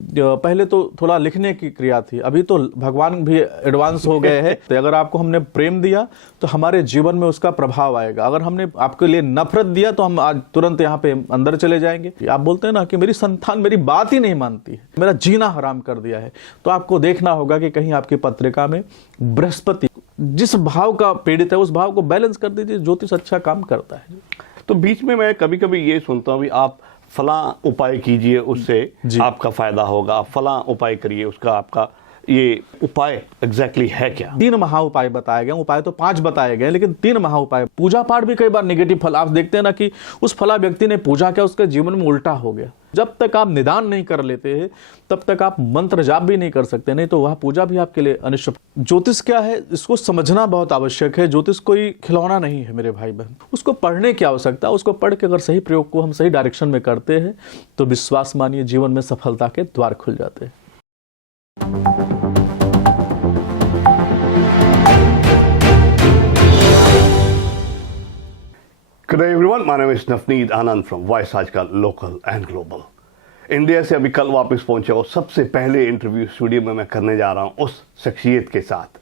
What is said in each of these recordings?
पहले तो थोड़ा लिखने की क्रिया थी, अभी तो भगवान भी एडवांस हो गए हैं। तो अगर आपको हमने प्रेम दिया तो हमारे जीवन में उसका प्रभाव आएगा। अगर हमने आपके लिए नफरत दिया तो हम आज तुरंत यहाँ पे अंदर चले जाएंगे। आप बोलते हैं ना कि मेरी संतान मेरी बात ही नहीं मानती है, मेरा जीना हराम कर दिया है, तो आपको देखना होगा कि कहीं आपकी पत्रिका में बृहस्पति जिस भाव का पीड़ित है उस भाव को बैलेंस कर दीजिए। ज्योतिष अच्छा काम करता है। तो बीच में मैं कभी कभी ये सुनता हूँ, आप फला उपाय कीजिए उससे आपका फायदा होगा, फला उपाय करिए उसका आपका, ये उपाय एग्जैक्टली है क्या? 3 महा उपाय बताए गए। उपाय तो 5 बताए गए, लेकिन 3 महा उपाय। पूजा पाठ भी कई बार नेगेटिव फल, आप देखते हैं ना कि उस फला व्यक्ति ने पूजा किया, उसके जीवन में उल्टा हो गया। जब तक आप निदान नहीं कर लेते हैं तब तक आप मंत्र जाप भी नहीं कर सकते, नहीं तो वह पूजा भी आपके लिए अनिष्ट। ज्योतिष क्या है इसको समझना बहुत आवश्यक है। ज्योतिष कोई खिलौना नहीं है मेरे भाई बहन, उसको पढ़ने की आवश्यकता। उसको पढ़ के अगर सही प्रयोग को हम सही डायरेक्शन में करते हैं तो विश्वास मानिए जीवन में सफलता के द्वार खुल जाते हैं। Good day everyone, my name is Nafneed Anand from Voice आजकल लोकल एंड ग्लोबल। इंडिया से अभी कल वापस पहुंचे और सबसे पहले इंटरव्यू स्टूडियो में मैं करने जा रहा हूं उस शख्सियत के साथ,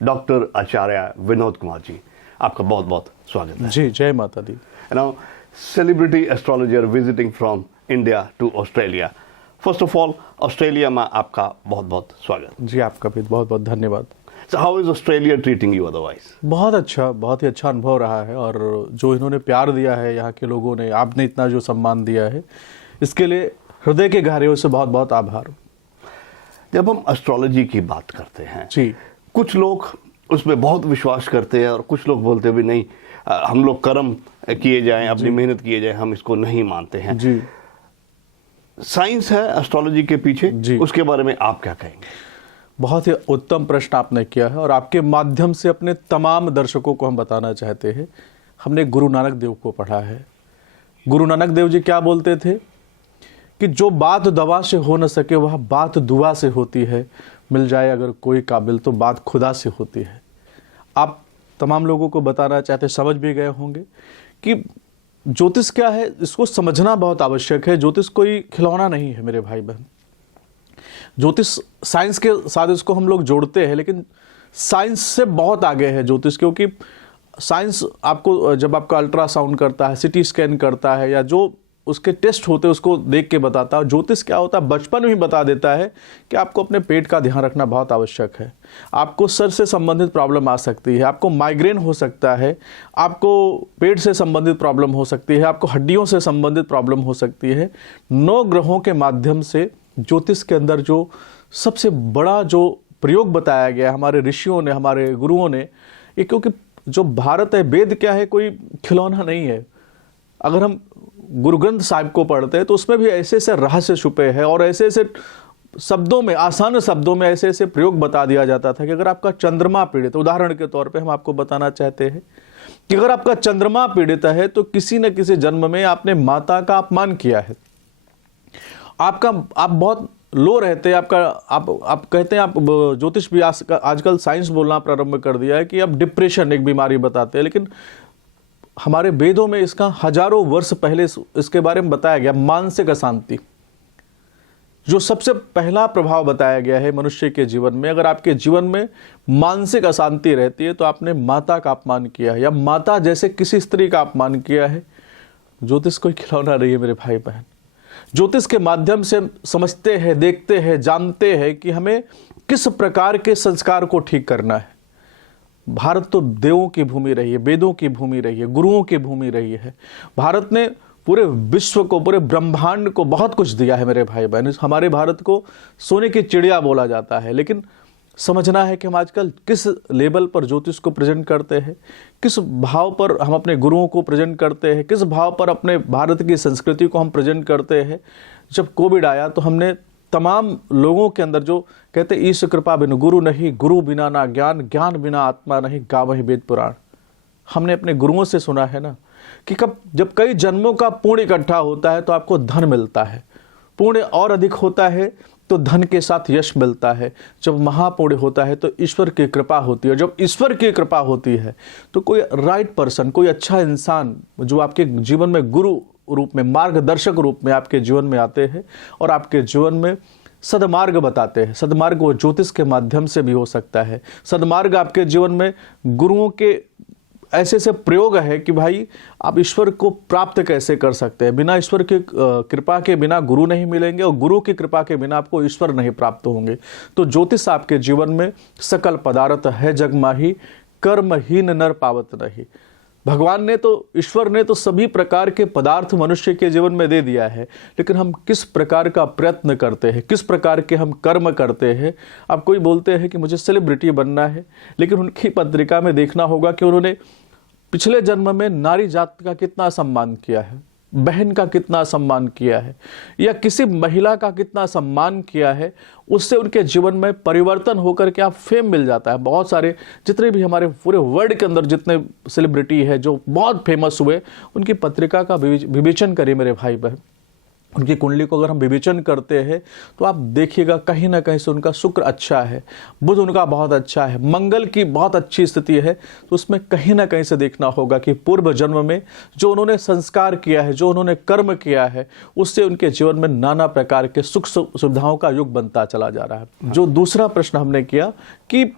डॉक्टर आचार्य विनोद कुमार जी। आपका बहुत बहुत स्वागत है जी। जय माता दी। Now celebrity astrologer visiting from India to Australia. First of all Australia में आपका बहुत बहुत स्वागत। जी आपका भी बहुत बहुत धन्यवाद। So how is Australia treating you otherwise? बहुत अच्छा, बहुत ही अच्छा अनुभव रहा है। और जो इन्होंने प्यार दिया है यहाँ के लोगों ने, आपने इतना जो सम्मान दिया है, इसके लिए हृदय के गहराइयों से बहुत बहुत आभार। जब हम एस्ट्रोलॉजी की बात करते हैं जी, कुछ लोग उसमें बहुत विश्वास करते हैं और कुछ लोग बोलते भी नहीं, हम लोग कर्म किए जाएं, अपनी मेहनत किए जाएं, हम इसको नहीं मानते हैं। जी, साइंस है एस्ट्रोलॉजी के पीछे जी, उसके बारे में आप क्या कहेंगे? बहुत ही उत्तम प्रश्न आपने किया है और आपके माध्यम से अपने तमाम दर्शकों को हम बताना चाहते हैं। हमने गुरु नानक देव को पढ़ा है। गुरु नानक देव जी क्या बोलते थे कि जो बात दवा से हो न सके वह बात दुआ से होती है, मिल जाए अगर कोई काबिल तो बात खुदा से होती है। आप तमाम लोगों को बताना चाहते, समझ भी गए होंगे कि ज्योतिष क्या है, इसको समझना बहुत आवश्यक है। ज्योतिष कोई खिलौना नहीं है मेरे भाई बहन। ज्योतिष साइंस के साथ इसको हम लोग जोड़ते हैं, लेकिन साइंस से बहुत आगे है ज्योतिष, क्योंकि साइंस आपको जब आपका अल्ट्रासाउंड करता है, सीटी स्कैन करता है, या जो उसके टेस्ट होते हैं उसको देख के बताता है। ज्योतिष क्या होता है, बचपन में ही बता देता है कि आपको अपने पेट का ध्यान रखना बहुत आवश्यक है। आपको सर से संबंधित प्रॉब्लम आ सकती है, आपको माइग्रेन हो सकता है, आपको पेट से संबंधित प्रॉब्लम हो सकती है, आपको हड्डियों से संबंधित प्रॉब्लम हो सकती है। 9 ग्रहों के माध्यम से ज्योतिष के अंदर जो सबसे बड़ा जो प्रयोग बताया गया हमारे ऋषियों ने, हमारे गुरुओं ने, ये क्योंकि जो भारत है, वेद क्या है, कोई खिलौना नहीं है। अगर हम गुरु ग्रंथ साहिब को पढ़ते हैं तो उसमें भी ऐसे ऐसे रहस्य छुपे हैं और ऐसे ऐसे शब्दों में, आसान शब्दों में ऐसे ऐसे प्रयोग बता दिया जाता था कि अगर आपका चंद्रमा पीड़ित, उदाहरण के तौर पे हम आपको बताना चाहते हैं कि अगर आपका चंद्रमा पीड़ित है तो किसी न किसी जन्म में आपने माता का अपमान किया है। आप बहुत लो रहते हैं, आप कहते हैं, आप ज्योतिष भी आजकल साइंस बोलना प्रारंभ कर दिया है कि अब डिप्रेशन एक बीमारी बताते हैं, लेकिन हमारे वेदों में इसका हजारों वर्ष पहले इसके बारे में बताया गया। मानसिक अशांति जो सबसे पहला प्रभाव बताया गया है मनुष्य के जीवन में। अगर आपके जीवन में मानसिक अशांति रहती है तो आपने माता का अपमान किया है, या माता जैसे किसी स्त्री का अपमान किया है। ज्योतिष कोई खिलौना नहीं है मेरे भाई बहन। ज्योतिष के माध्यम से समझते हैं, देखते हैं, जानते हैं कि हमें किस प्रकार के संस्कार को ठीक करना है। भारत तो देवों की भूमि रही है, वेदों की भूमि रही है, गुरुओं की भूमि रही है। भारत ने पूरे विश्व को, पूरे ब्रह्मांड को बहुत कुछ दिया है मेरे भाई बहन। हमारे भारत को सोने की चिड़िया बोला जाता है, लेकिन समझना है कि हम आजकल किस लेवल पर ज्योतिष को प्रेजेंट करते हैं, किस भाव पर हम अपने गुरुओं को प्रेजेंट करते हैं, किस भाव पर अपने भारत की संस्कृति को हम प्रेजेंट करते हैं। जब कोविड आया तो हमने तमाम लोगों के अंदर जो कहते ईश कृपा बिन गुरु नहीं, गुरु बिना ना ज्ञान, ज्ञान बिना आत्मा नहीं, गावहि वेद पुराण। हमने अपने गुरुओं से सुना है ना कि जब कई जन्मों का पुण्य इकट्ठा होता है तो आपको धन मिलता है, पुण्य और अधिक होता है तो धन के साथ यश मिलता है। जब महापुण्य होता है तो ईश्वर की कृपा होती है। जब ईश्वर की कृपा होती है तो कोई राइट पर्सन, कोई अच्छा इंसान जो आपके जीवन में गुरु रूप में, मार्गदर्शक रूप में आपके जीवन में आते हैं और आपके जीवन में सदमार्ग बताते हैं। सदमार्ग वो ज्योतिष के माध्यम से भी हो सकता है। सदमार्ग आपके जीवन में गुरुओं के ऐसे ऐसे प्रयोग है कि भाई आप ईश्वर को प्राप्त कैसे कर सकते हैं। बिना ईश्वर की कृपा के बिना गुरु नहीं मिलेंगे और गुरु की कृपा के बिना आपको ईश्वर नहीं प्राप्त होंगे। तो ज्योतिष आपके जीवन में सकल पदार्थ है जग माही, कर्महीन नर पावत नहीं। भगवान ने तो, ईश्वर ने तो सभी प्रकार के पदार्थ मनुष्य के जीवन में दे दिया है, लेकिन हम किस प्रकार का प्रयत्न करते हैं, किस प्रकार के हम कर्म करते हैं। अब कोई बोलते हैं कि मुझे सेलिब्रिटी बनना है, लेकिन उनकी पत्रिका में देखना होगा कि उन्होंने पिछले जन्म में नारी जाति का कितना सम्मान किया है, बहन का कितना सम्मान किया है, या किसी महिला का कितना सम्मान किया है। उससे उनके जीवन में परिवर्तन होकर के आप फेम मिल जाता है। बहुत सारे जितने भी हमारे पूरे वर्ल्ड के अंदर जितने सेलिब्रिटी है जो बहुत फेमस हुए, उनकी पत्रिका का विवेचन करिए मेरे भाई बहन। उनकी कुंडली को अगर हम विवेचन करते हैं तो आप देखिएगा कहीं ना कहीं से उनका शुक्र अच्छा है, बुध उनका बहुत अच्छा है, मंगल की बहुत अच्छी स्थिति है। तो उसमें कहीं ना कहीं से देखना होगा कि पूर्व जन्म में जो उन्होंने संस्कार किया है, जो उन्होंने कर्म किया है, उससे उनके जीवन में नाना प्रकार के सुख सुविधाओं का युग बनता चला जा रहा है। जो दूसरा प्रश्न हमने किया कि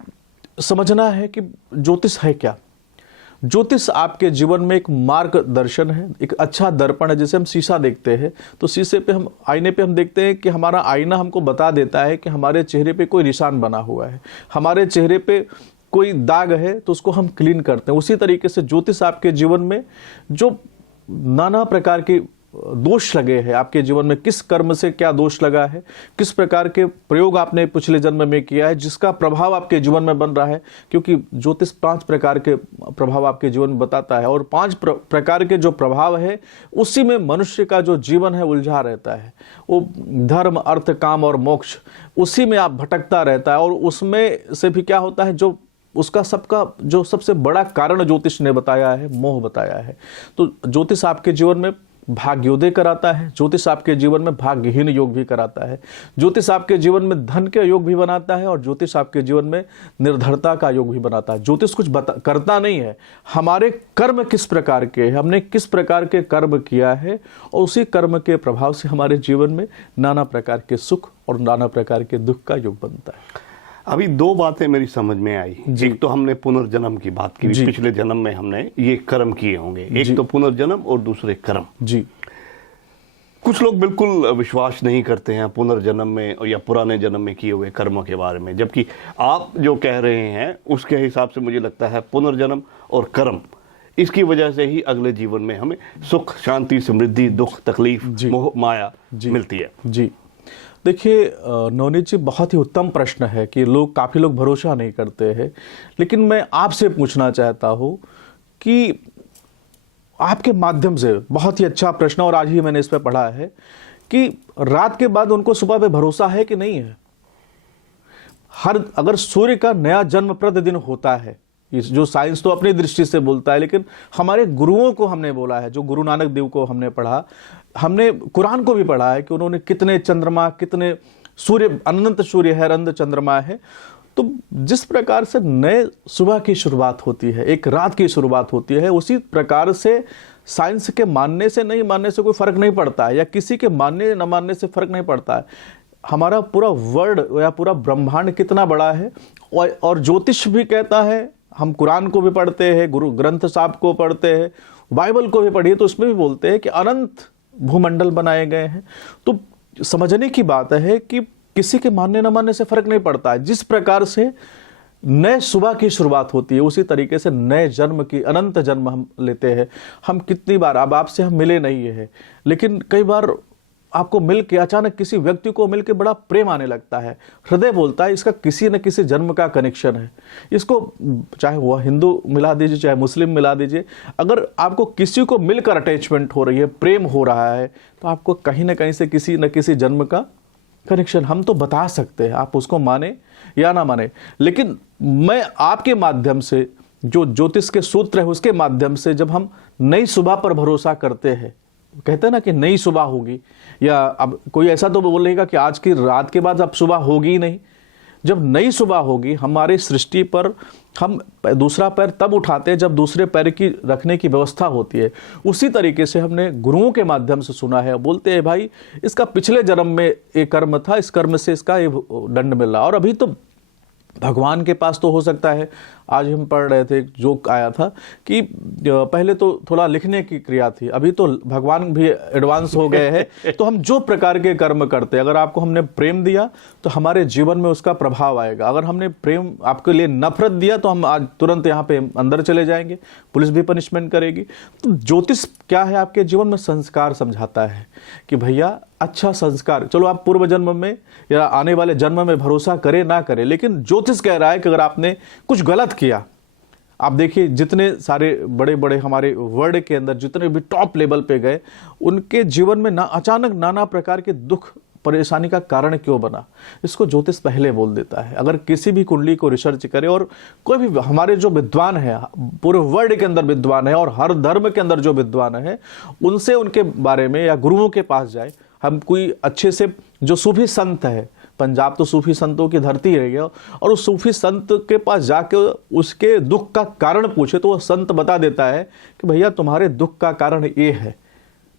समझना है कि ज्योतिष है क्या। ज्योतिष आपके जीवन में एक मार्गदर्शन है, एक अच्छा दर्पण है। जैसे हम शीशा देखते हैं तो शीशे पे हम, आईने पे हम देखते हैं कि हमारा आईना हमको बता देता है कि हमारे चेहरे पे कोई निशान बना हुआ है, हमारे चेहरे पे कोई दाग है तो उसको हम क्लीन करते हैं। उसी तरीके से ज्योतिष आपके जीवन में जो नाना प्रकार के दोष लगे हैं, आपके जीवन में किस कर्म से क्या दोष लगा है, किस प्रकार के प्रयोग आपने पिछले जन्म में किया है, जिसका प्रभाव आपके जीवन में बन रहा है। क्योंकि ज्योतिष 5 प्रकार के प्रभाव आपके जीवन में बताता है, और 5 प्रकार के जो प्रभाव है उसी में मनुष्य का जो जीवन है उलझा रहता है। वो धर्म, अर्थ, काम और मोक्ष, उसी में आप भटकता रहता है। और उसमें से भी क्या होता है, जो उसका सबका जो सबसे बड़ा कारण ज्योतिष ने बताया है, मोह बताया है। तो ज्योतिष आपके जीवन में भाग्योदय कराता है, ज्योतिष आपके जीवन में भाग्यहीन योग भी कराता है, ज्योतिष आपके जीवन में धन के योग भी बनाता है, और ज्योतिष आपके जीवन में निर्धनता का योग भी बनाता है। ज्योतिष कुछ करता नहीं है, हमारे कर्म किस प्रकार के हैं, हमने किस प्रकार के कर्म किया है, और उसी कर्म के प्रभाव से हमारे जीवन में नाना प्रकार के सुख और नाना प्रकार के दुख का योग बनता है। अभी 2 बातें मेरी समझ में आई। एक तो हमने पुनर्जन्म की बात की, पिछले जन्म में हमने ये कर्म किए होंगे। एक तो पुनर्जन्म और दूसरे कर्म। जी, कुछ लोग बिल्कुल विश्वास नहीं करते हैं पुनर्जन्म में या पुराने जन्म में किए हुए कर्मों के बारे में, जबकि आप जो कह रहे हैं उसके हिसाब से मुझे लगता है पुनर्जन्म और कर्म, इसकी वजह से ही अगले जीवन में हमें सुख, शांति, समृद्धि, दुख, तकलीफ, मोह, माया मिलती है। जी, देखिए नवनीत जी, बहुत ही उत्तम प्रश्न है कि काफ़ी लोग भरोसा नहीं करते हैं। लेकिन मैं आपसे पूछना चाहता हूं कि आपके माध्यम से, बहुत ही अच्छा प्रश्न, और आज ही मैंने इस पर पढ़ा है कि रात के बाद उनको सुबह पे भरोसा है कि नहीं है। अगर सूर्य का नया जन्म प्रतिदिन होता है, जो साइंस तो अपनी दृष्टि से बोलता है, लेकिन हमारे गुरुओं को हमने बोला है, जो गुरु नानक देव को हमने पढ़ा, हमने कुरान को भी पढ़ा है कि उन्होंने कितने चंद्रमा, कितने सूर्य, अनंत सूर्य है, अनंत चंद्रमा है। तो जिस प्रकार से नए सुबह की शुरुआत होती है, एक रात की शुरुआत होती है, उसी प्रकार से साइंस के मानने से नहीं मानने से कोई फर्क नहीं पड़ता है, या किसी के मानने न मानने से फर्क नहीं पड़ता है। हमारा पूरा वर्ल्ड या पूरा ब्रह्मांड कितना बड़ा है, और ज्योतिष भी कहता है, हम कुरान को भी पढ़ते हैं, गुरु ग्रंथ साहब को पढ़ते हैं, बाइबल को भी पढ़िए, तो उसमें भी बोलते हैं कि अनंत भूमंडल बनाए गए हैं। तो समझने की बात है कि किसी के मानने न मानने से फर्क नहीं पड़ता है। जिस प्रकार से नए सुबह की शुरुआत होती है, उसी तरीके से नए जन्म की, अनंत जन्म हम लेते हैं। हम कितनी बार, अब आपसे हम मिले नहीं है, लेकिन कई बार आपको मिल के, अचानक किसी व्यक्ति को मिल के बड़ा प्रेम आने लगता है, हृदय बोलता है इसका किसी न किसी जन्म का कनेक्शन है। इसको चाहे वह हिंदू मिला दीजिए, चाहे मुस्लिम मिला दीजिए, अगर आपको किसी को मिलकर अटैचमेंट हो रही है, प्रेम हो रहा है, तो आपको कहीं ना कहीं से किसी न किसी जन्म का कनेक्शन हम तो बता सकते हैं, आप उसको माने या ना माने। लेकिन मैं आपके माध्यम से, जो ज्योतिष के सूत्र है उसके माध्यम से, जब हम नई सुबह पर भरोसा करते हैं, कहते हैं ना कि नई सुबह होगी, या अब कोई ऐसा तो बोलेगा कि आज की रात के बाद अब सुबह होगी ही नहीं। जब नई सुबह होगी, हमारी सृष्टि पर हम दूसरा पैर तब उठाते हैं जब दूसरे पैर की रखने की व्यवस्था होती है। उसी तरीके से हमने गुरुओं के माध्यम से सुना है, बोलते हैं भाई इसका पिछले जन्म में एक कर्म था, इस कर्म से इसका ये दंड मिल रहा। और अभी तो भगवान के पास तो हो सकता है, आज हम पढ़ रहे थे, जोक आया था कि पहले तो थोड़ा लिखने की क्रिया थी, अभी तो भगवान भी एडवांस हो गए हैं। तो हम जो प्रकार के कर्म करते हैं, अगर आपको हमने प्रेम दिया तो हमारे जीवन में उसका प्रभाव आएगा। अगर हमने प्रेम आपके लिए नफरत दिया तो हम आज तुरंत यहाँ पे अंदर चले जाएंगे, पुलिस भी पनिशमेंट करेगी। तो ज्योतिष क्या है? आपके जीवन में संस्कार समझाता है कि भैया अच्छा संस्कार, चलो आप पूर्व जन्म में या आने वाले जन्म में भरोसा करें ना करें, लेकिन ज्योतिष कह रहा है कि अगर आपने कुछ गलत किया, आप देखिए जितने सारे बड़े बड़े हमारे वर्ल्ड के अंदर जितने भी टॉप लेवल पे गए, उनके जीवन में अचानक नाना प्रकार के दुख परेशानी का कारण क्यों बना, इसको ज्योतिष पहले बोल देता है। अगर किसी भी कुंडली को रिसर्च करे, और कोई भी हमारे जो विद्वान है, पूरे वर्ल्ड के अंदर विद्वान है और हर धर्म के अंदर जो विद्वान है, उनसे उनके बारे में या गुरुओं के पास जाए। हम कोई अच्छे से जो सूफी संत है, पंजाब तो सूफी संतों की धरती रही है, और उस सूफी संत के पास जाके उसके दुख का कारण पूछे तो वह संत बता देता है कि भैया तुम्हारे दुख का कारण ये है।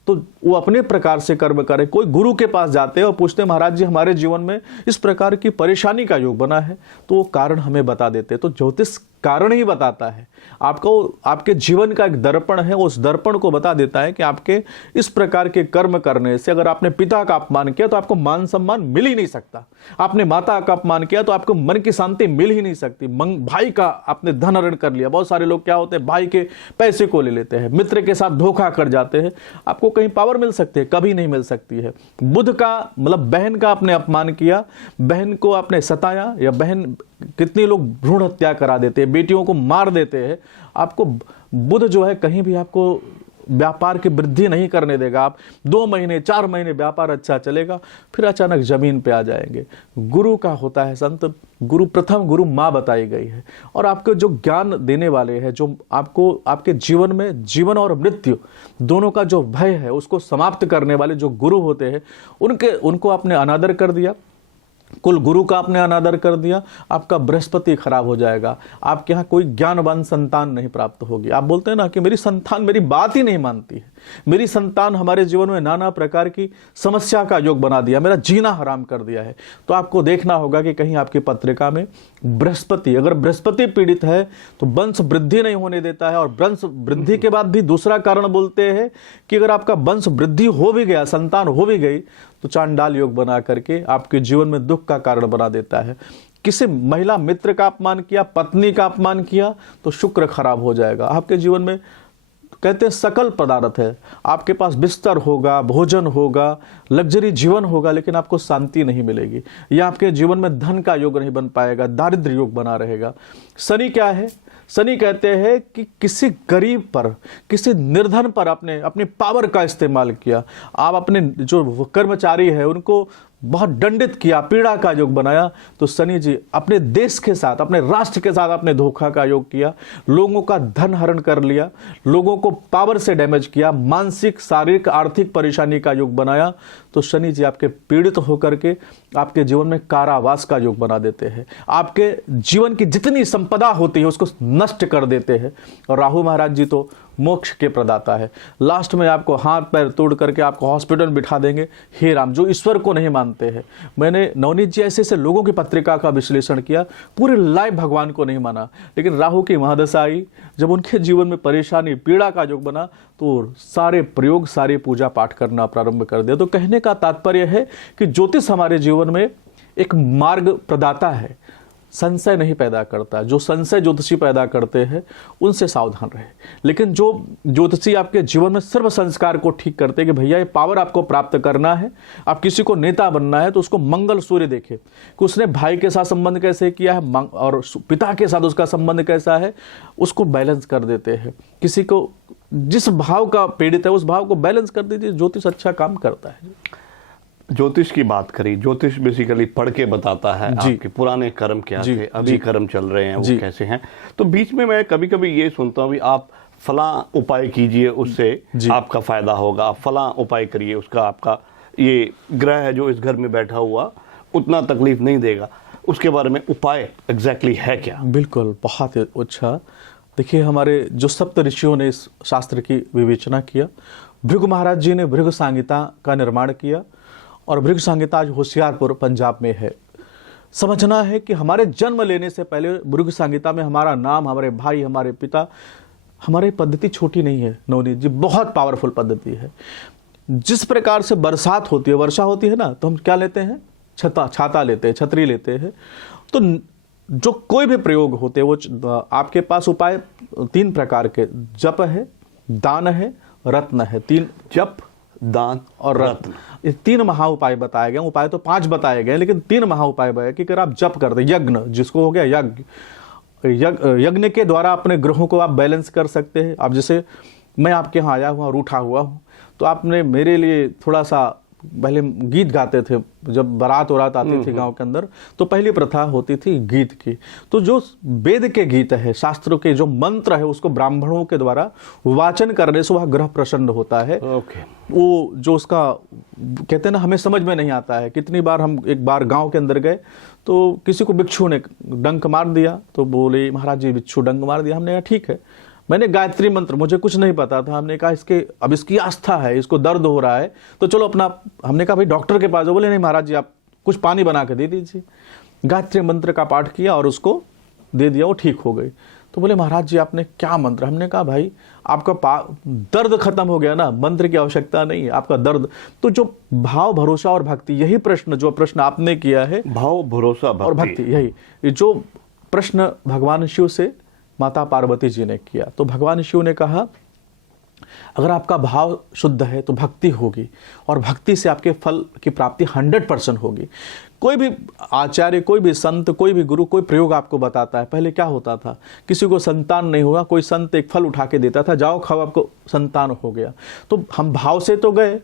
तो वो अपने प्रकार से कर्म करे। कोई गुरु के पास जाते हैं और पूछते हैं महाराज जी हमारे जीवन में इस प्रकार की परेशानी का योग बना है, तो वो कारण हमें बता देते हैं। तो ज्योतिष कारण ही बताता है आपको, आपके जीवन का एक दर्पण है, उस दर्पण को बता देता है कि आपके इस प्रकार के कर्म करने से, अगर आपने पिता का अपमान किया तो आपको मान सम्मान मिल ही नहीं सकता, आपने माता का अपमान किया तो आपको मन की शांति मिल ही नहीं सकती, भाई का आपने धन हरण कर लिया, बहुत सारे लोग क्या होते हैं भाई के पैसे को ले लेते हैं, मित्र के साथ धोखा कर जाते हैं, आपको कहीं पावर मिल सकती है? कभी नहीं मिल सकती है। बुध का मतलब बहन का आपने अपमान किया, बहन को आपने सताया, या बहन, कितने लोग भ्रूण हत्या करा देते हैं, बेटियों को मार देते हैं। आपको बुध जो है कहीं भी आपको व्यापार की वृद्धि नहीं करने देगा। आप 2 महीने 4 महीने व्यापार अच्छा चलेगा, फिर अचानक जमीन पे आ जाएंगे। गुरु का होता है संत, गुरु प्रथम गुरु माँ बताई गई है, और आपको जो ज्ञान देने वाले हैं, जो आपको आपके जीवन में जीवन और मृत्यु दोनों का जो भय है उसको समाप्त करने वाले जो गुरु होते हैं, उनको आपने अनादर कर दिया, कुल गुरु का आपने अनादर कर दिया, आपका बृहस्पति खराब हो जाएगा, आपके यहाँ कोई ज्ञानवान संतान नहीं प्राप्त होगी। आप बोलते हैं ना कि मेरी संतान मेरी बात ही नहीं मानती है, मेरी संतान हमारे जीवन में नाना प्रकार की समस्या का योग बना दिया, मेरा जीना हराम कर दिया है। तो आपको देखना होगा कि कहीं आपकी पत्रिका में बृहस्पति, अगर बृहस्पति पीड़ित है तो वंश वृद्धि नहीं होने देता है। और वंश वृद्धि के बाद भी दूसरा कारण बोलते हैं कि अगर आपका वंश वृद्धि हो भी गया, संतान हो भी गई, तो चांडाल योग बना करके आपके जीवन में दुख का कारण बना देता है। किसी महिला मित्र का अपमान किया, पत्नी का अपमान किया, तो शुक्र खराब हो जाएगा आपके जीवन में। कहते हैं सकल पदार्थ है, आपके पास बिस्तर होगा, भोजन होगा, लग्जरी जीवन होगा, लेकिन आपको शांति नहीं मिलेगी, या आपके जीवन में धन का योग नहीं बन पाएगा, दारिद्र्य योग बना रहेगा। शनि क्या है? शनि कहते हैं कि किसी गरीब पर, किसी निर्धन पर आपने अपनी पावर का इस्तेमाल किया, आप अपने जो कर्मचारी है उनको बहुत दंडित किया, पीड़ा का योग बनाया, तो शनि जी अपने देश के साथ, अपने राष्ट्र के साथ आपने धोखा का योग किया, लोगों का धन हरण कर लिया, लोगों को पावर से डैमेज किया, मानसिक शारीरिक आर्थिक परेशानी का योग बनाया, तो शनि जी आपके पीड़ित होकर के आपके जीवन में कारावास का योग बना देते हैं, आपके जीवन की जितनी संपदा होती है उसको नष्ट कर देते हैं। और राहु महाराज जी तो मोक्ष के प्रदाता है, लास्ट में आपको हाथ पैर तोड़ करके आपको हॉस्पिटल बिठा देंगे। हे राम, जो ईश्वर को नहीं मानते हैं, मैंने नवनीत जी ऐसे लोगों की पत्रिका का विश्लेषण किया, पूरे लाइफ भगवान को नहीं माना, लेकिन राहु की महादशा आई, जब उनके जीवन में परेशानी पीड़ा का योग बना, तो सारे प्रयोग, सारी पूजा पाठ करना प्रारंभ कर दिया। तो कहने का तात्पर्य है कि ज्योतिष हमारे जीवन में एक मार्ग प्रदाता है, संशय नहीं पैदा करता। जो संशय ज्योतिषी पैदा करते हैं उनसे सावधान रहे। लेकिन जो ज्योतिषी आपके जीवन में सर्व संस्कार को ठीक करते हैं कि भैया ये पावर आपको प्राप्त करना है, आप किसी को नेता बनना है, तो उसको मंगल सूर्य देखे कि उसने भाई के साथ संबंध कैसे किया है और पिता के साथ उसका संबंध कैसा है, उसको बैलेंस कर देते हैं। किसी को जिस भाव का पीड़ित है उस भाव को बैलेंस कर दीजिए, ज्योतिष अच्छा काम करता है। ज्योतिष की बात करी, ज्योतिष बेसिकली पढ़ के बताता है आपके पुराने कर्म क्या थे, अभी कर्म चल रहे हैं वो कैसे हैं। तो बीच में मैं कभी कभी ये सुनता हूँ, आप फला उपाय कीजिए उससे आपका फायदा होगा, आप फला उपाय करिए उसका आपका ये ग्रह है जो इस घर में बैठा हुआ उतना तकलीफ नहीं देगा। उसके बारे में उपाय एग्जैक्टली है क्या? बिल्कुल, बहुत ही अच्छा। देखिए, हमारे जो सप्त ऋषियों ने इस शास्त्र की विवेचना किया, भृगु महाराज जी ने भृगु संहिता का निर्माण किया, और भृगु संहिता आज होशियारपुर पंजाब में है। समझना है कि हमारे जन्म लेने से पहले भृगु संहिता में हमारा नाम, हमारे भाई, हमारे पिता, हमारी पद्धति छोटी नहीं है नवनीत जी, बहुत पावरफुल पद्धति है। जिस प्रकार से बरसात होती है, वर्षा होती है ना, तो हम क्या लेते हैं? छाता लेते हैं, छतरी लेते हैं। तो जो कोई भी प्रयोग होते हैं वो आपके पास उपाय 3 प्रकार के, जप है, दान है, रत्न है। 3 जप, दान और रत्न, ये 3 महा उपाय बताए गए। उपाय तो 5 बताए गए, लेकिन 3 महा उपाय बताए कि अगर आप जप करते, यज्ञ जिसको हो गया, यज्ञ के द्वारा अपने ग्रहों को आप बैलेंस कर सकते हैं। आप जैसे मैं आपके यहाँ आया हुआ और उठा हुआ हूँ, तो आपने मेरे लिए थोड़ा सा पहले गीत गाते थे। जब बारात और रात आती थी गांव के अंदर, तो पहली प्रथा होती थी गीत की। तो जो वेद के गीत है, शास्त्रों के जो मंत्र है, उसको ब्राह्मणों के द्वारा वाचन करने से वह ग्रह प्रसन्न होता है। वो जो उसका कहते हैं ना, हमें समझ में नहीं आता है। कितनी बार हम एक बार गांव के अंदर गए, तो किसी को बिच्छू ने डंक मार दिया, तो बोले महाराज जी बिच्छू डंक मार दिया। हमने कहा ठीक है, मैंने गायत्री मंत्र, मुझे कुछ नहीं पता था, हमने कहा इसकी आस्था है, इसको दर्द हो रहा है, तो चलो अपना, हमने कहा भाई डॉक्टर के पास जाओ। बोले नहीं महाराज जी, आप कुछ पानी बना के दे दीजिए। गायत्री मंत्र का पाठ किया और उसको दे दिया, वो ठीक हो गई। तो बोले महाराज जी आपने क्या मंत्र? हमने कहा भाई आपका दर्द खत्म हो गया ना, मंत्र की आवश्यकता नहीं है, आपका दर्द। तो जो भाव, भरोसा और भक्ति, यही प्रश्न जो प्रश्न आपने किया है, भाव, भरोसा और भक्ति, यही जो प्रश्न भगवान शिव से माता पार्वती जी ने किया। तो भगवान शिव ने कहा अगर आपका भाव शुद्ध है तो भक्ति होगी, और भक्ति से आपके फल की प्राप्ति 100% होगी। कोई भी आचार्य, कोई भी संत, कोई भी गुरु कोई प्रयोग आपको बताता है। पहले क्या होता था, किसी को संतान नहीं हुआ, कोई संत एक फल उठा के देता था, जाओ खाओ, आपको संतान हो गया। तो हम भाव से तो गए,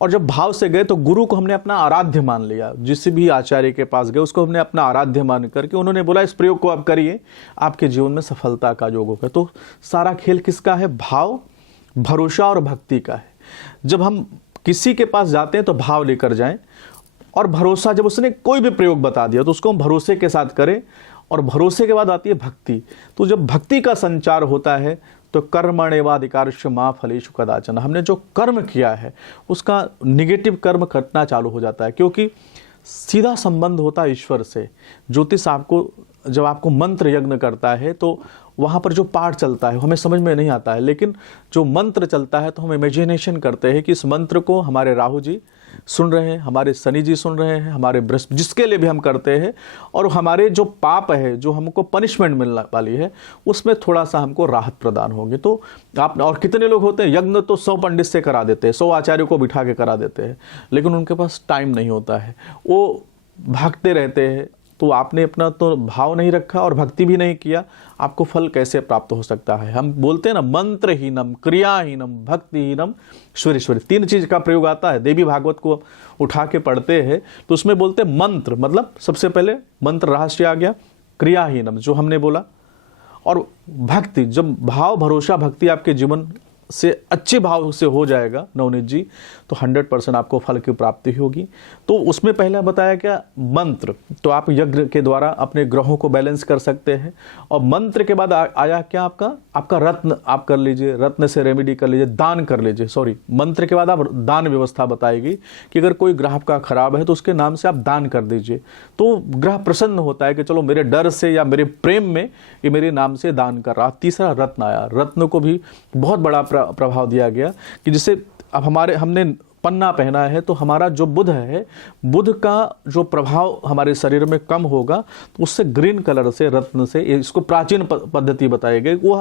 और जब भाव से गए तो गुरु को हमने अपना आराध्य मान लिया। जिस भी आचार्य के पास गए उसको हमने अपना आराध्य मान करके, उन्होंने बोला इस प्रयोग को आप करिए, आपके जीवन में सफलता का योग होगा। तो सारा खेल किसका है? भाव, भरोसा और भक्ति का है। जब हम किसी के पास जाते हैं तो भाव लेकर जाएं, और भरोसा, जब उसने कोई भी प्रयोग बता दिया तो उसको हम भरोसे के साथ करें, और भरोसे के बाद आती है भक्ति। तो जब भक्ति का संचार होता है तो कर्मण्येवाधिकारस्ते मा फलेषु कदाचन, हमने जो कर्म किया है उसका निगेटिव कर्म घटना चालू हो जाता है, क्योंकि सीधा संबंध होता है ईश्वर से। ज्योतिष आपको, जब आपको मंत्र यज्ञ करता है तो वहाँ पर जो पाठ चलता है हमें समझ में नहीं आता है, लेकिन जो मंत्र चलता है तो हम इमेजिनेशन करते हैं कि इस मंत्र को हमारे राहु जी सुन रहे हैं, हमारे शनि जी सुन रहे हैं, हमारे बृहस्पति, जिसके लिए भी हम करते हैं, और हमारे जो पाप है, जो हमको पनिशमेंट मिलने वाली है, उसमें थोड़ा सा हमको राहत प्रदान होगी। तो आप, और कितने लोग होते हैं यज्ञ तो 100 पंडित से करा देते हैं, 100 आचार्यों को बिठा के करा देते हैं, लेकिन उनके पास टाइम नहीं होता है, वो भागते रहते हैं। तो आपने अपना तो भाव नहीं रखा और भक्ति भी नहीं किया, आपको फल कैसे प्राप्त हो सकता है? हम बोलते हैं ना, मंत्रहीनम, क्रियाहीनम, भक्तिहीनम, श्वरेश्वरी, 3 चीज का प्रयोग आता है। देवी भागवत को उठा के पढ़ते हैं तो उसमें बोलते हैं मंत्र, मतलब सबसे पहले मंत्र रहस्य आ गया, क्रियाहीनम जो हमने बोला, और भक्ति। जब भाव, भरोसा, भक्ति आपके जीवन से अच्छे भाव से हो जाएगा नवनीत जी, तो 100% आपको फल की प्राप्ति होगी। तो उसमें पहला बताया क्या? मंत्र। तो आप यज्ञ के द्वारा अपने ग्रहों को बैलेंस कर सकते हैं। और मंत्र के बाद आया क्या? आपका रत्न आप कर लीजिए, रत्न से रेमेडी कर लीजिए, दान कर लीजिए। सॉरी, मंत्र के बाद आप दान व्यवस्था बताएगी कि अगर कोई ग्रह आपका खराब है तो उसके नाम से आप दान कर दीजिए, तो ग्रह प्रसन्न होता है कि चलो मेरे डर से या मेरे प्रेम में ये मेरे नाम से दान कर रहा। तीसरा रत्न आया। रत्न को भी बहुत बड़ा प्रभाव दिया गया कि जिसे अब हमने पन्ना पहना है तो हमारा जो बुध है, बुध का जो प्रभाव हमारे शरीर में कम होगा, तो उससे ग्रीन कलर से, रत्न से, इसको प्राचीन पद्धति बताई गई, वो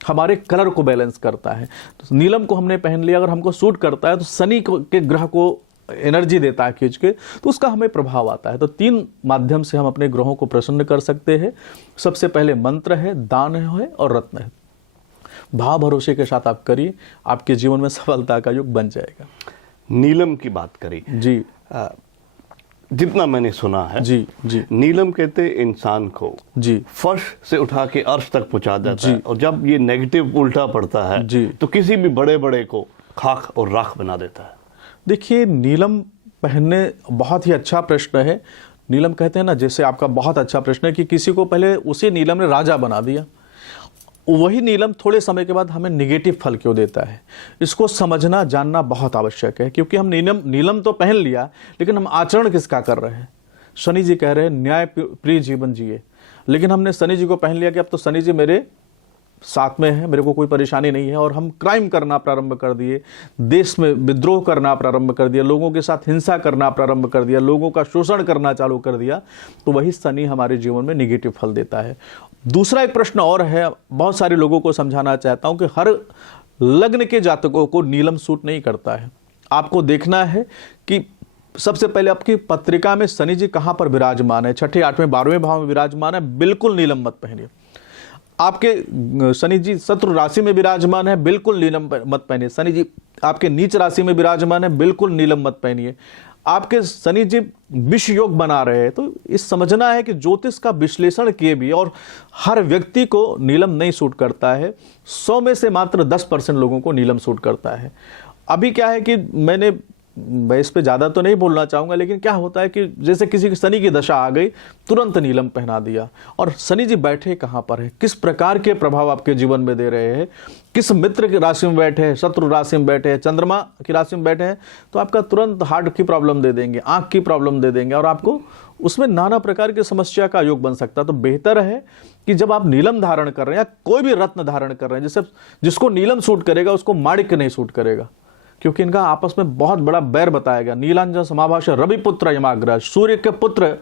हमारे कलर को बैलेंस करता है। तो नीलम को हमने पहन लिया, अगर हमको सूट करता है तो शनि के ग्रह को एनर्जी देता है खींच के, तो उसका हमें प्रभाव आता है। तो 3 माध्यम से हम अपने ग्रहों को प्रसन्न कर सकते हैं। सबसे पहले मंत्र है, दान है और रत्न है। भाव भरोसे के साथ आप करिए, आपके जीवन में सफलता का युग बन जाएगा। नीलम की बात करी जी, जितना मैंने सुना है जी जी, नीलम कहते इंसान को जी फर्श से उठा के अर्श तक पहुंचा देता है, और जब ये नेगेटिव उल्टा पड़ता है जी, तो किसी भी बड़े बड़े को खाक और राख बना देता है। देखिए, नीलम पहनने, बहुत ही अच्छा प्रश्न है। नीलम कहते हैं ना, जैसे आपका बहुत अच्छा प्रश्न है कि किसी को पहले उसी नीलम ने राजा बना दिया, वही नीलम थोड़े समय के बाद हमें निगेटिव फल क्यों देता है। इसको समझना जानना बहुत आवश्यक है, क्योंकि हम नीलम तो पहन लिया, लेकिन हम आचरण किसका कर रहे हैं। शनि जी कह रहे हैं न्याय प्रिय जीवन जिए, लेकिन हमने शनि जी को पहन लिया कि अब तो शनि जी मेरे साथ में है, मेरे को कोई परेशानी नहीं है, और हम क्राइम करना प्रारंभ कर दिए, देश में विद्रोह करना प्रारंभ कर दिया, लोगों के साथ हिंसा करना प्रारंभ कर दिया, लोगों का शोषण करना चालू कर दिया, तो वही शनि हमारे जीवन में निगेटिव फल देता है। दूसरा एक प्रश्न और है, बहुत सारे लोगों को समझाना चाहता हूं कि हर लग्न के जातकों को नीलम सूट नहीं करता है। आपको देखना है कि सबसे पहले आपकी पत्रिका में शनि जी कहां पर विराजमान है, छठे, आठवें, 12वें भाव में विराजमान है, बिल्कुल नीलम मत पहनिए। आपके शनि जी शत्रु राशि में विराजमान है, बिल्कुल नीलम मत पहनिए। शनि जी आपके नीच राशि में विराजमान है, बिल्कुल नीलम मत पहनिए। आपके शनि जी विष योग बना रहे हैं, तो इस समझना है कि ज्योतिष का विश्लेषण किए भी और हर व्यक्ति को नीलम नहीं सूट करता है। 100 में से मात्र 10% लोगों को नीलम सूट करता है। अभी क्या है कि मैं इस पे ज़्यादा तो नहीं बोलना चाहूँगा, लेकिन क्या होता है कि जैसे किसी की शनि की दशा आ गई, तुरंत नीलम पहना दिया। और शनि जी बैठे कहाँ पर है, किस प्रकार के प्रभाव आपके जीवन में दे रहे हैं, किस मित्र की राशि में बैठे हैं, शत्रु राशि में बैठे हैं, चंद्रमा की राशि में बैठे हैं, तो आपका तुरंत हार्ट की प्रॉब्लम दे देंगे, आँख की प्रॉब्लम दे देंगे, और आपको उसमें नाना प्रकार की समस्या का योग बन सकता है। तो बेहतर है कि जब आप नीलम धारण कर रहे हैं या कोई भी रत्न धारण कर रहे हैं, जैसे जिसको नीलम सूट करेगा उसको माणिक्य नहीं सूट करेगा, क्योंकि इनका आपस में बहुत बड़ा बैर बताया गया। नीलांजन समाभाषा रवि पुत्र यमाग्रह, सूर्य के पुत्र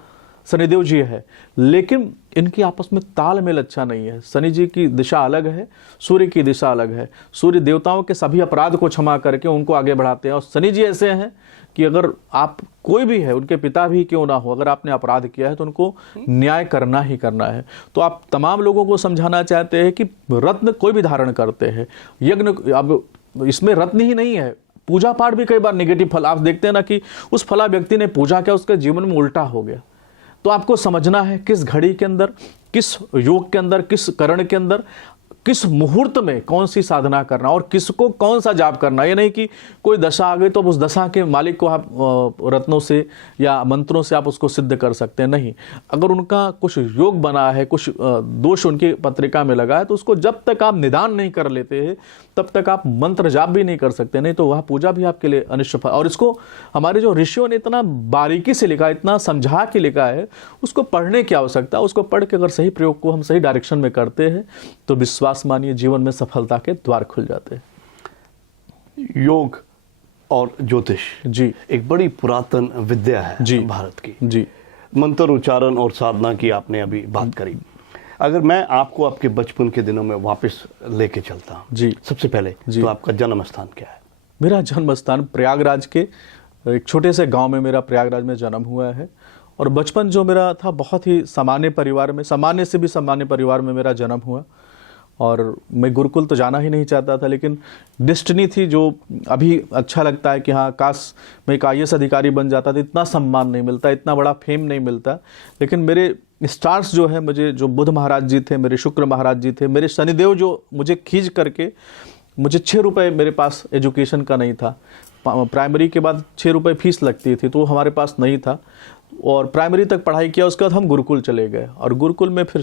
शनिदेव जी है, लेकिन इनकी आपस में तालमेल अच्छा नहीं है। शनि जी की दिशा अलग है, सूर्य की दिशा अलग है। सूर्य देवताओं के सभी अपराध को क्षमा करके उनको आगे बढ़ाते हैं, और शनि जी ऐसे हैं कि अगर आप कोई भी है, उनके पिता भी क्यों ना हो, अगर आपने अपराध किया है तो उनको न्याय करना ही करना है। तो आप तमाम लोगों को समझाना चाहते हैं कि रत्न कोई भी धारण करते हैं, यज्ञ, अब इसमें रत्न ही नहीं है, पूजा पाठ भी कई बार नेगेटिव फल आप देखते हैं ना, कि उस फला व्यक्ति ने पूजा किया, उसके जीवन में उल्टा हो गया। तो आपको समझना है किस घड़ी के अंदर, किस योग के अंदर, किस करण के अंदर, किस मुहूर्त में कौन सी साधना करना और किसको कौन सा जाप करना। ये नहीं कि कोई दशा आ गई तो उस दशा के मालिक को आप रत्नों से या मंत्रों से आप उसको सिद्ध कर सकते हैं, नहीं। अगर उनका कुछ योग बना है, कुछ दोष उनकी पत्रिका में लगा है, तो उसको जब तक आप निदान नहीं कर लेते हैं तब तक आप मंत्र जाप भी नहीं कर सकते, नहीं तो वह पूजा भी आपके लिए अनिष्ट। और इसको हमारे जो ऋषियों ने इतना बारीकी से लिखा, इतना समझा के लिखा है, उसको पढ़ने की आवश्यकता। उसको पढ़ के अगर सही प्रयोग को हम सही डायरेक्शन में करते हैं तो विश्वास मानिए जीवन में सफलता के द्वार खुल जाते हैं। योग और ज्योतिष जी एक बड़ी पुरातन विद्या है जी भारत की। जी, मंत्र उच्चारण और साधना की आपने अभी बात करी। अगर मैं आपको आपके बचपन के दिनों में वापस लेके चलता हूं जी, सबसे पहले जी, तो आपका जन्म स्थान क्या है? मेरा जन्म स्थान प्रयागराज के एक छोटे से गांव में मेरा प्रयागराज में जन्म हुआ है। और बचपन जो मेरा था बहुत ही सामान्य परिवार में, सामान्य से भी सामान्य परिवार में मेरा जन्म हुआ। और मैं गुरुकुल तो जाना ही नहीं चाहता था, लेकिन डेस्टिनी थी जो अभी अच्छा लगता है कि हाँ काश मैं एक IAS अधिकारी बन जाता। तो इतना सम्मान नहीं मिलता, इतना बड़ा फेम नहीं मिलता, लेकिन मेरे स्टार्स जो है, मुझे जो बुध महाराज जी थे, मेरे शुक्र महाराज जी थे, मेरे शनिदेव जो मुझे खींच करके, मुझे 6 रुपये मेरे पास एजुकेशन का नहीं था। प्राइमरी के बाद 6 रुपये फीस लगती थी, तो हमारे पास नहीं था। और प्राइमरी तक पढ़ाई किया, उसके बाद हम गुरुकुल चले गए, और गुरुकुल में फिर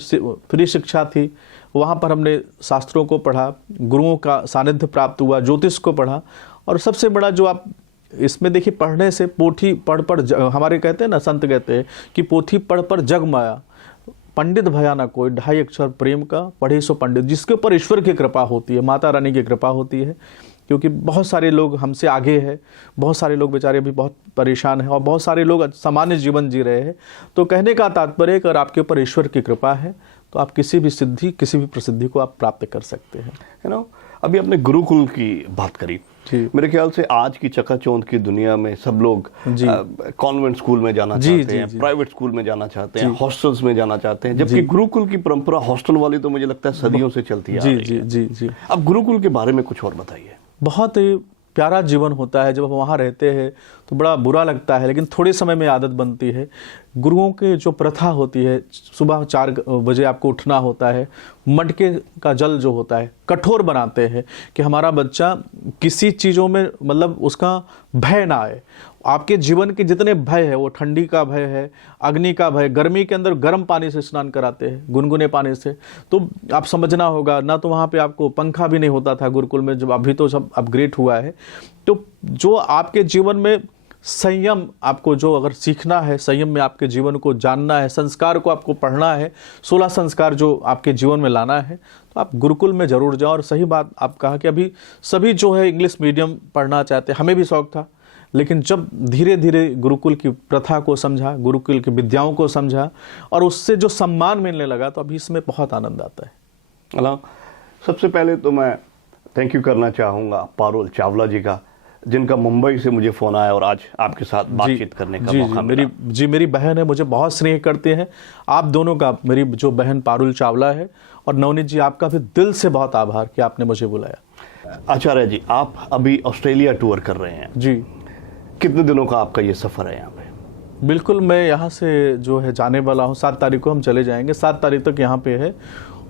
फ्री शिक्षा थी। वहाँ पर हमने शास्त्रों को पढ़ा, गुरुओं का सानिध्य प्राप्त हुआ, ज्योतिष को पढ़ा। और सबसे बड़ा जो आप इसमें देखिए, पढ़ने से पोथी पढ़ हमारे कहते हैं ना, संत कहते हैं कि पोथी पढ़ जग माया, पंडित भया ना कोई, 2.5 अक्षर प्रेम का पढ़े सो पंडित। जिसके ऊपर ईश्वर की कृपा होती है, माता रानी की कृपा होती है, क्योंकि बहुत सारे लोग हमसे आगे हैं, बहुत सारे लोग बेचारे अभी बहुत परेशान हैं, और बहुत सारे लोग सामान्य जीवन जी रहे हैं। तो कहने का तात्पर्य, अगर आपके ऊपर ईश्वर की कृपा है तो आप किसी भी सिद्धि, किसी भी प्रसिद्धि को आप प्राप्त कर सकते हैं। है ना। अभी आपने गुरुकुल की बात करी, मेरे ख्याल से आज की चकाचौंध की दुनिया में सब लोग कॉन्वेंट स्कूल में जाना चाहते हैं, प्राइवेट स्कूल में जाना चाहते हैं, हॉस्टल्स में जाना चाहते हैं, जबकि गुरुकुल की परंपरा हॉस्टल वाली तो मुझे लगता है सदियों से चलती आ रही है। जी। अब गुरुकुल के बारे में कुछ और बताइए। बहुत ही प्यारा जीवन होता है। जब हम वहाँ रहते हैं तो बड़ा बुरा लगता है, लेकिन थोड़े समय में आदत बनती है। गुरुओं के जो प्रथा होती है, सुबह 4 बजे आपको उठना होता है, मटके का जल जो होता है कठोर बनाते हैं कि हमारा बच्चा किसी चीज़ों में मतलब उसका भय ना आए। आपके जीवन के जितने भय है, वो ठंडी का भय है, अग्नि का भय, गर्मी के अंदर गर्म पानी से स्नान कराते हैं, गुनगुने पानी से। तो आप समझना होगा ना, तो वहाँ पे आपको पंखा भी नहीं होता था गुरुकुल में, जब अभी तो सब अपग्रेड हुआ है। तो जो आपके जीवन में संयम, आपको जो अगर सीखना है, संयम में आपके जीवन को जानना है, संस्कार को आपको पढ़ना है, 16 संस्कार जो आपके जीवन में लाना है, तो आप गुरुकुल में ज़रूर जाओ। और सही बात आप कहा कि अभी सभी जो है इंग्लिश मीडियम पढ़ना चाहते हैं, हमें भी शौक था, लेकिन जब धीरे धीरे गुरुकुल की प्रथा को समझा, गुरुकुल की विद्याओं को समझा और उससे जो सम्मान मिलने लगा, तो अभी इसमें बहुत आनंद आता है। अला, सबसे पहले तो मैं थैंक यू करना चाहूँगा पारुल चावला जी का, जिनका मुंबई से मुझे फ़ोन आया और आज आपके साथ बातचीत करने का मौका मिला। मेरी बहन है, मुझे बहुत स्नेह करते हैं आप दोनों का। मेरी जो बहन पारुल चावला है, और नवनीत जी आपका भी दिल से बहुत आभार कि आपने मुझे बुलाया। आचार्य जी, आप अभी ऑस्ट्रेलिया टूर कर रहे हैं जी, कितने दिनों का आपका ये सफ़र है यहाँ पे? बिल्कुल, मैं यहाँ से जो है जाने वाला हूँ, 7 तारीख को हम चले जाएंगे। 7 तारीख तक यहाँ पे है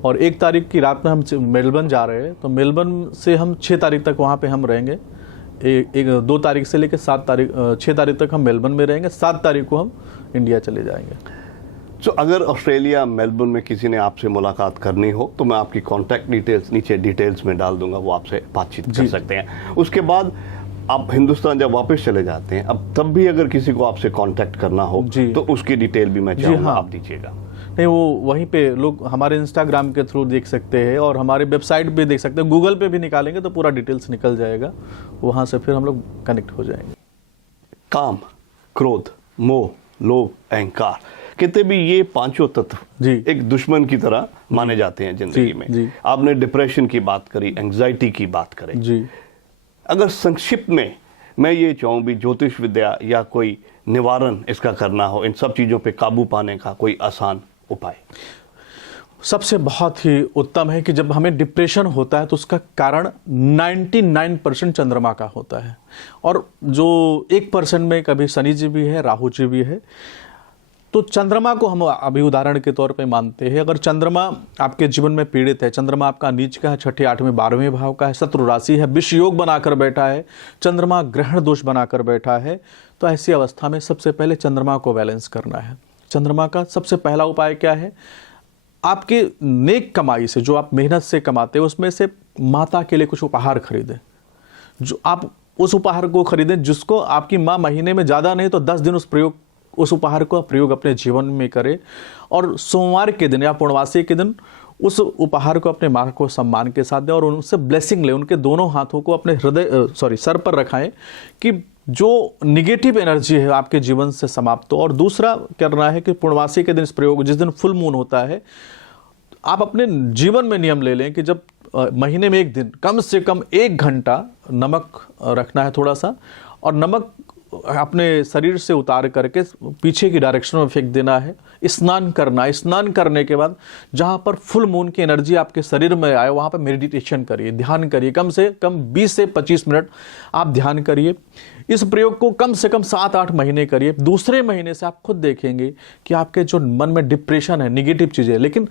और 1 तारीख की रात में हम मेलबर्न जा रहे हैं। तो मेलबर्न से हम 6 तारीख तक वहाँ पे हम रहेंगे। 2 तारीख से लेकर 6 तारीख तक हम मेलबर्न में रहेंगे। 7 तारीख को हम इंडिया चले जाएंगे। तो अगर ऑस्ट्रेलिया मेलबर्न में किसी ने आपसे मुलाकात करनी हो, तो मैं आपकी कॉन्टैक्ट डिटेल्स नीचे डिटेल्स में डाल दूंगा, वो आपसे बातचीत कर सकते हैं। उसके बाद आप हिंदुस्तान जब वापस चले जाते हैं, अब तब भी अगर किसी को आपसे कांटेक्ट करना हो तो उसकी डिटेल भी मैं चाहूँगा आप दीजिएगा। नहीं, वो वहीं पे लोग हमारे इंस्टाग्राम के थ्रू देख सकते हैं और हमारे वेबसाइट पे देख सकते हैं। गूगल पे भी निकालेंगे तो पूरा डिटेल्स निकल जाएगा, वहाँ से फिर हम लोग कनेक्ट हो जाएंगे। काम, क्रोध, मोह, लोभ, अहंकार, कहते भी ये 5 तत्व एक दुश्मन की तरह माने जाते हैं जिंदगी में। आपने डिप्रेशन की बात करी, एंग्जाइटी की बात करी जी। अगर संक्षिप्त में मैं ये चाहूँ भी ज्योतिष विद्या या कोई निवारण इसका करना हो, इन सब चीज़ों पे काबू पाने का कोई आसान उपाय? सबसे बहुत ही उत्तम है कि जब हमें डिप्रेशन होता है तो उसका कारण 99% चंद्रमा का होता है, और जो 1% में कभी शनि जी भी है, राहु जी भी है। तो चंद्रमा को हम अभी उदाहरण के तौर पे मानते हैं। अगर चंद्रमा आपके जीवन में पीड़ित है, चंद्रमा आपका नीच का है, 6ठे, 8वें, 12वें भाव का है, शत्रु राशि है, विष योग बनाकर बैठा है, चंद्रमा ग्रहण दोष बनाकर बैठा है, तो ऐसी अवस्था में सबसे पहले चंद्रमा को बैलेंस करना है। चंद्रमा का सबसे पहला उपाय क्या है? आपके नेक कमाई से, जो आप मेहनत से कमाते हैं, उसमें से माता के लिए कुछ उपहार खरीदें। जो आप उस उपहार को खरीदें जिसको आपकी माँ महीने में ज़्यादा नहीं तो 10 दिन उस उपहार का प्रयोग अपने जीवन में करें, और सोमवार के दिन या पूर्णमासी के दिन उस उपहार को अपने माँ को सम्मान के साथ दें और उनसे ब्लेसिंग लें। उनके दोनों हाथों को अपने सर पर रखाएं कि जो निगेटिव एनर्जी है आपके जीवन से समाप्त हो। और दूसरा करना है कि पूर्णमासी के दिन इस प्रयोग, जिस दिन फुल मून होता है, आप अपने जीवन में नियम ले लें कि जब महीने में एक दिन कम से कम 1 घंटा नमक रखना है थोड़ा सा, और नमक अपने शरीर से उतार करके पीछे की डायरेक्शन में फेंक देना है। स्नान करना है, स्नान करने के बाद जहाँ पर फुल मून की एनर्जी आपके शरीर में आए वहाँ पर मेडिटेशन करिए, ध्यान करिए। कम से कम 20 से 25 मिनट आप ध्यान करिए। इस प्रयोग को कम से कम 7-8 महीने करिए। दूसरे महीने से आप खुद देखेंगे कि आपके जो मन में डिप्रेशन है, निगेटिव चीज़ें, लेकिन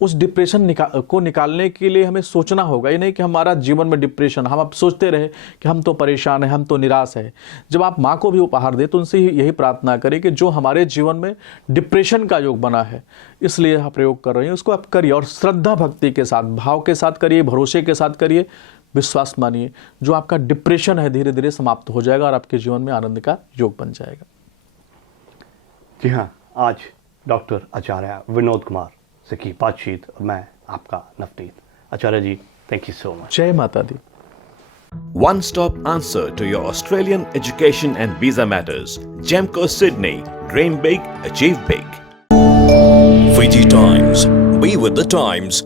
उस डिप्रेशन को निकालने के लिए हमें सोचना होगा। ये नहीं कि हमारा जीवन में डिप्रेशन, हम अब सोचते रहे कि हम तो परेशान हैं, हम तो निराश है। जब आप माँ को भी उपहार दें तो उनसे यही प्रार्थना करें कि जो हमारे जीवन में डिप्रेशन का योग बना है, इसलिए यह प्रयोग कर रहे हैं, उसको आप करिए। और श्रद्धा भक्ति के साथ, भाव के साथ करिए, भरोसे के साथ करिए, विश्वास मानिए, जो आपका डिप्रेशन है धीरे धीरे समाप्त हो जाएगा और आपके जीवन में आनंद का योग बन जाएगा। जी हाँ, आज डॉक्टर आचार्य विनोद कुमार से की बातचीत, और मैं आपका नवनीत। आचार्य जी, थैंक यू सो मच। जय माता दी। One stop answer to your Australian education and visa matters. Gemco Sydney. Dream big, achieve big. Fiji Times. Be with the times.